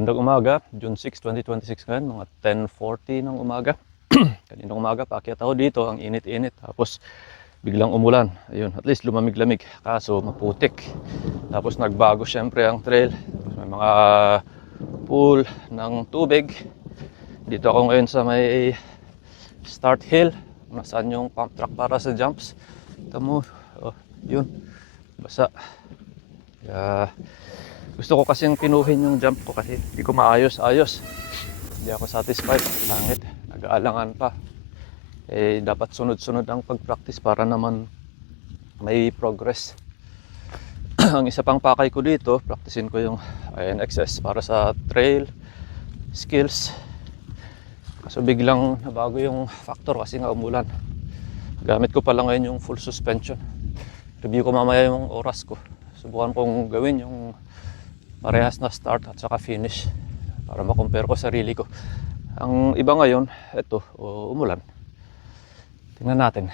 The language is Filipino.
Magandang umaga, June 6, 2026 ngayon, mga 10:40 ng umaga. Kaninang umaga, paakyat ako dito, ang init-init. Tapos biglang umulan. Ayun, at least lumamig-lamig. Kaso maputik. Tapos nagbago syempre ang trail. Tapos may mga pool ng tubig. Dito ako ngayon sa may start hill. Nasaan yung pump track para sa jumps. Tamo, oh, yun, basa. Gusto ko kasing pinuhin yung jump ko kasi hindi ko maayos-ayos. Hindi ako satisfied. Langit. Nag-aalangan pa. Dapat sunod-sunod ang pag-practice para naman may progress. Ang isa pang pakay ko dito, practicein ko yung INXS para sa trail skills. Kaso biglang nabago yung factor kasi nga umulan. Gamit ko pala ngayon yung full suspension. Review ko mamaya yung oras ko. Subukan kong gawin yung parehas na start at saka finish para makompare ko sarili ko. Ang iba ngayon, eto, umulan. Tingnan natin.